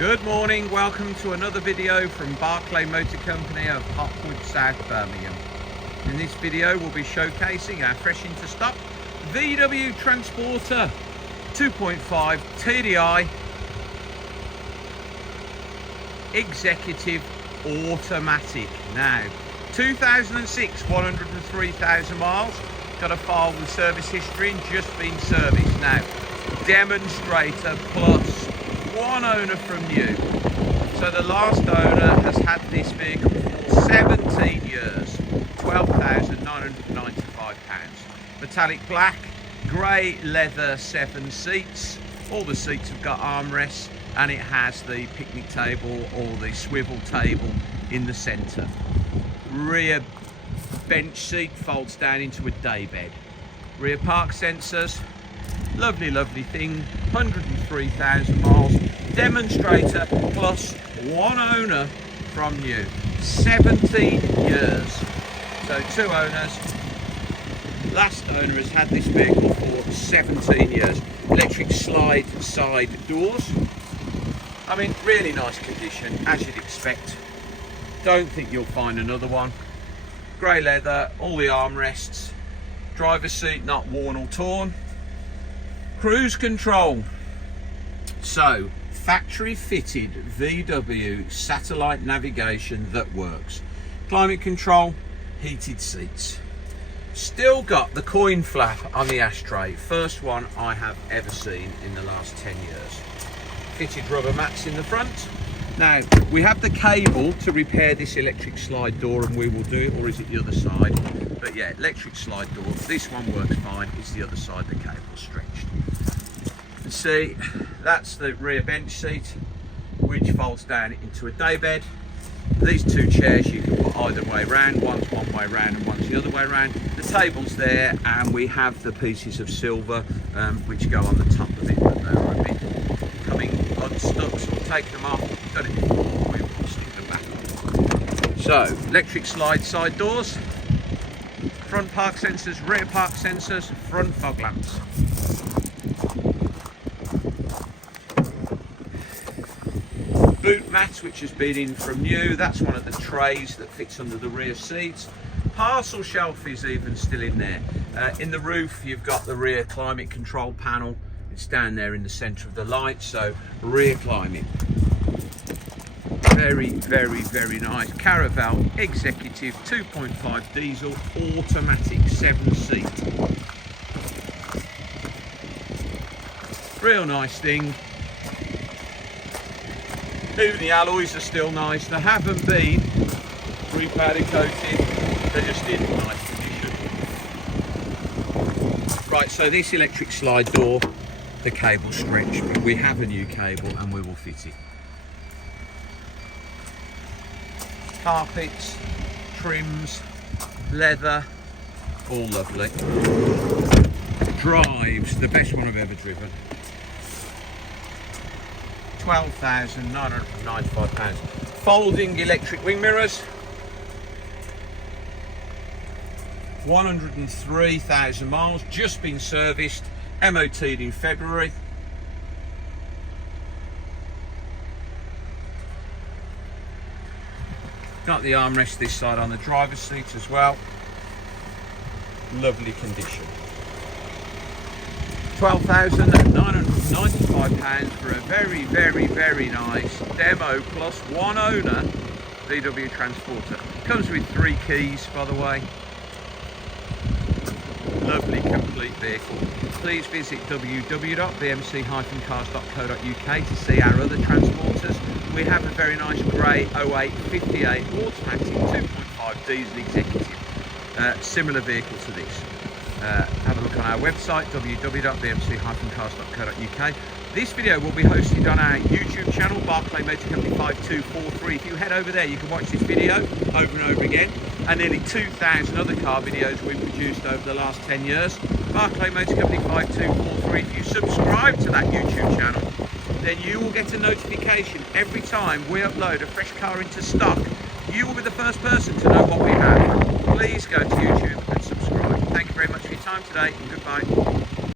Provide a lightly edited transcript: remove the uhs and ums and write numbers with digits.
Good morning, welcome to another video from Barclay Motor Company of Hotwood, South Birmingham. In this video we'll be showcasing our fresh into stock VW Transporter 2.5 TDI Executive Automatic. Now 2006, 103,000 miles, got a file with service history and just been serviced. Now demonstrator plus one owner from new. So the last owner has had this vehicle for 17 years, £12,995. Metallic black, grey leather 7 seats. All the seats have got armrests and it has the picnic table or the swivel table in the centre. Rear bench seat folds down into a day bed. Rear park sensors. Lovely thing, 103,000 miles, demonstrator plus one owner from new, 17 years. So two owners, last owner has had this vehicle for 17 years. Electric slide side doors. I mean, really nice condition, as you'd expect. Don't think you'll find another one. Grey leather, all the armrests, driver's seat not worn or torn. Cruise control. So factory fitted VW satellite navigation that works. Climate control, heated seats. Still got the coin flap on the ashtray. First one I have ever seen in the last 10 years. Fitted rubber mats in the front. Now we have the cable to repair this electric slide door, and we will do it, or is it the other side? But yeah, electric slide door. This one works fine. It's the other side the cable stretched. See, that's the rear bench seat, which folds down into a day bed. These two chairs you can put either way round. One's one way round and one's the other way round. The table's there, and we have the pieces of silver which go on the top of it, but they're a bit coming unstuck, so we'll take them off. We've done it before, we will stick them back on. So electric slide side doors, front park sensors, rear park sensors, front fog lamps. Boot mats, which has been in from new. That's one of the trays that fits under the rear seats. Parcel shelf is even still in there. In the roof you've got the rear climate control panel. It's down there in the centre of the light, so rear climate. Very nice. Caravelle Executive 2.5 diesel automatic 7 seat. Real nice thing. The alloys are still nice. They haven't been repowder coated. They're just in nice condition. Right, so this electric slide door, the cable's stretched, but we have a new cable and we will fit it. Carpets, trims, leather, all lovely. Drives, the best one I've ever driven. £12,995. Folding electric wing mirrors. 103,000 miles, just been serviced, MOT'd in February. Got the armrest this side on the driver's seat as well. Lovely condition. £12,995 for a very nice demo plus one owner VW Transporter. Comes with 3 keys, by the way. Lovely complete vehicle. Please visit www.bmc-cars.co.uk to see our other transporters. We have a very nice grey 08 58 automatic 2.5 diesel executive. Similar vehicle to this. Have a look on our website www.bmc-cars.co.uk. This video will be hosted on our YouTube channel, Barclay Motor Company 5243. If you head over there, you can watch this video over and over again, and nearly 2,000 other car videos we've produced over the last 10 years. Barclay Motor Company 5243. If you subscribe to that YouTube channel, then you will get a notification every time we upload a fresh car into stock. You will be the first person to know what we have. Please go to YouTube and subscribe. Thank you very much for your time today, and goodbye.